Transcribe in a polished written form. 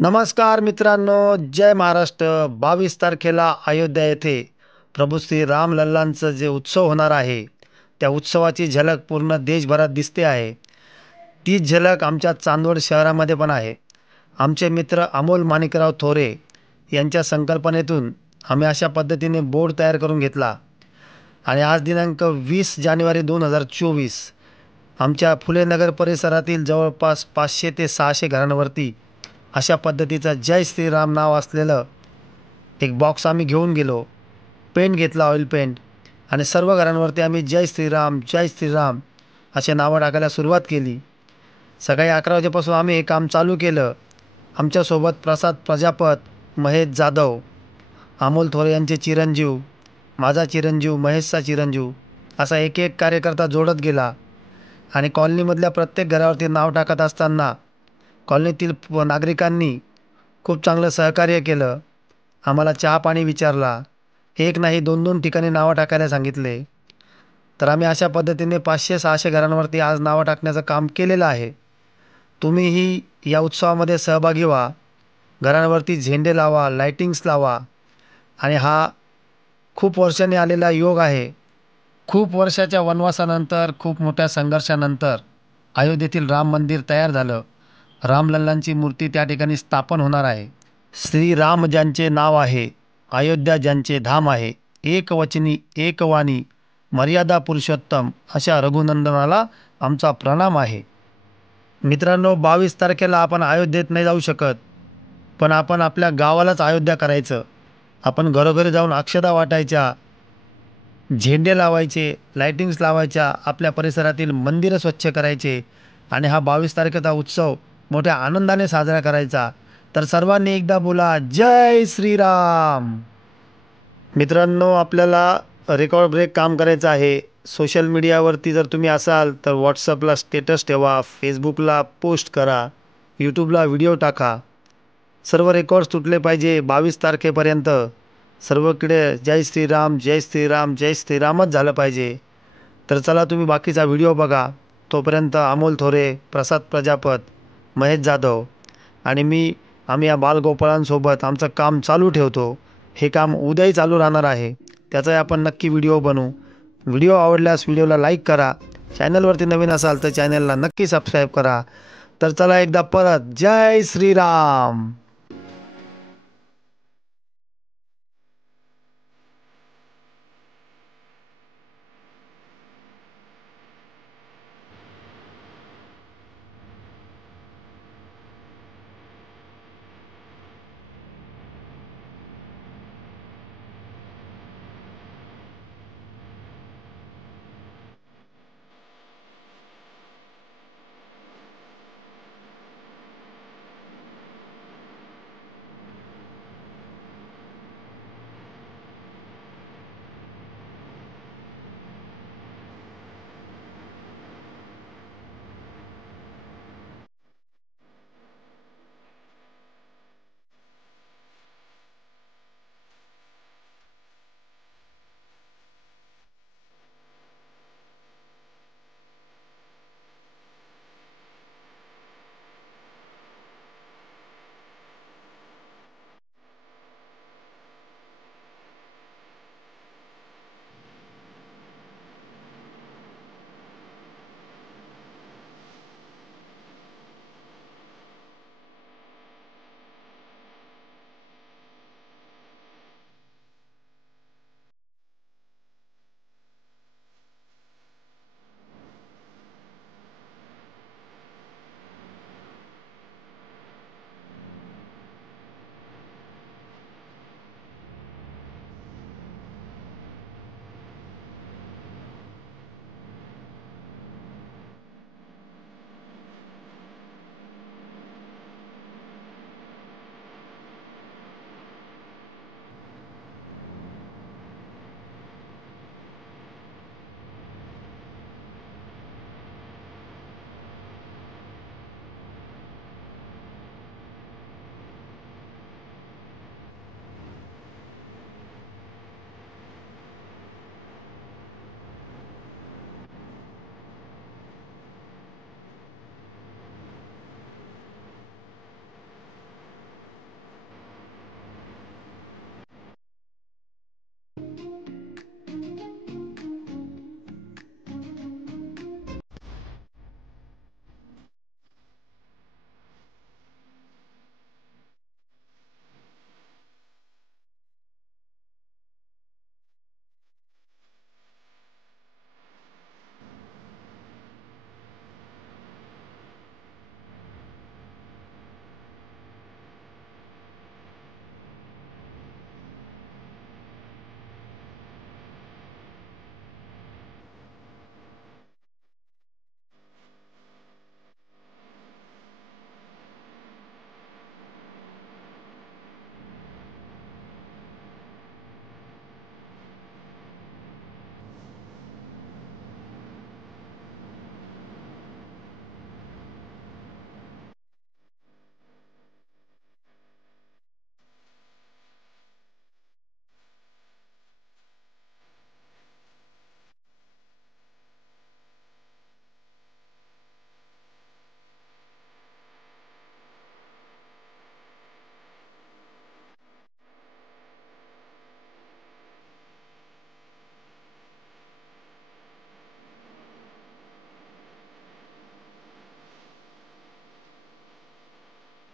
नमस्कार मित्रांनो, जय महाराष्ट्र. 22 तारखेला अयोध्या येथे प्रभू श्री राम लल्लांचं जे उत्सव होणार आहे, त्या उत्सवाची झलक पूर्ण देशभरात दिसते आहे. तीच झलक आमच्या चांदवड शहरामध्ये पण आहे. आमचे मित्र अमोल माणिकराव थोरे यांच्या संकल्पनेतून आम्ही अशा पद्धतीने बोर्ड तयार करून घेतला आणि आज दिनांक 20 जानेवारी 2024 आमच्या फुले नगर परिसरातील जवळपास 500 ते 600 घरांवरती अशा पद्धतीचा जय श्रीराम नाव असलेलं एक बॉक्स आम्ही घेऊन गेलो. पेंट घेतला, ऑइल पेंट, आणि सर्व घरांवरती आम्ही जय श्रीराम जय श्रीराम असे नावं टाकायला सुरुवात केली. सकाळी 11 वाजेपासून आम्ही हे काम चालू केलं. आमच्यासोबत प्रसाद प्रजापत, महेश जाधव, अमोल थोरे यांचे चिरंजीव, माझा चिरंजीव, महेशचा चिरंजीव असा एक एक कार्यकर्ता जोडत गेला आणि कॉलनीमधल्या प्रत्येक घरावरती नाव टाकत असताना कॉलनीतील नागरिकांनी खूप चांगलं सहकार्य केलं. आम्हाला चहा पाणी विचारला. एक नाही, 2-2 ठिकाणी नावं टाकायला सांगितले. तर आम्ही अशा पद्धतीने 500-600 घरांवरती आज नावं टाकण्याचं काम केलेलं आहे. तुम्हीही या उत्सवामध्ये सहभागी व्हा. घरांवरती झेंडे लावा, लाइटिंग्स लावा. आणि हा खूप वर्षांनी आलेला योग आहे. खूप वर्षाच्या वनवासानंतर, खूप मोठ्या संघर्षानंतर अयोध्येतील राम मंदिर तयार झालं. रामलल्लांची मूर्ती त्या ठिकाणी स्थापन होणार आहे. श्रीराम ज्यांचे नाव आहे, अयोध्या ज्यांचे धाम आहे, एकवचनी एकवाणी मर्यादा पुरुषोत्तम अशा रघुनंदनाला आमचा प्रणाम आहे. मित्रांनो, 22 तारखेला आपण अयोध्येत नाही जाऊ शकत, पण आपण आपल्या गावालाच अयोध्या करायचं. आपण घरोघरी जाऊन अक्षता वाटायच्या, झेंडे लावायचे, लाइटिंग्स लावायच्या, आपल्या परिसरातील मंदिरं स्वच्छ करायचे आणि हा 22 तारखेचा उत्सव मोठ्या आनंदाने साजरा करायचा. तर सर्वांनी एकदा बोला, जय श्रीराम. मित्रांनो, आपल्याला रेकॉर्ड ब्रेक काम करायचं आहे. सोशल मीडियावरती जर तुम्ही असाल तर व्हॉट्सअपला स्टेटस ठेवा, फेसबुकला पोस्ट करा, यूट्यूबला व्हिडिओ टाका. सर्व रेकॉर्ड्स तुटले पाहिजे. 22 तारखेपर्यंत सर्वकडे जय श्रीराम जय श्रीराम जय श्रीरामच झालं पाहिजे. तर चला, तुम्ही बाकीचा व्हिडिओ बघा. तोपर्यंत अमोल थोरे, प्रसाद प्रजापत, महेश जाधव आणि आम्ही या बालगोपाळांसोबत आमचं काम चालू ठेवतो. हे काम उद्याही चालू राहणार आहे. त्याचाही आपण नक्की व्हिडिओ बनवू. व्हिडिओ आवडल्यास व्हिडिओला लाईक करा. चॅनलवरती नवीन असाल तर चॅनलला नक्की सबस्क्राईब करा. तर चला, एकदा परत जय श्रीराम.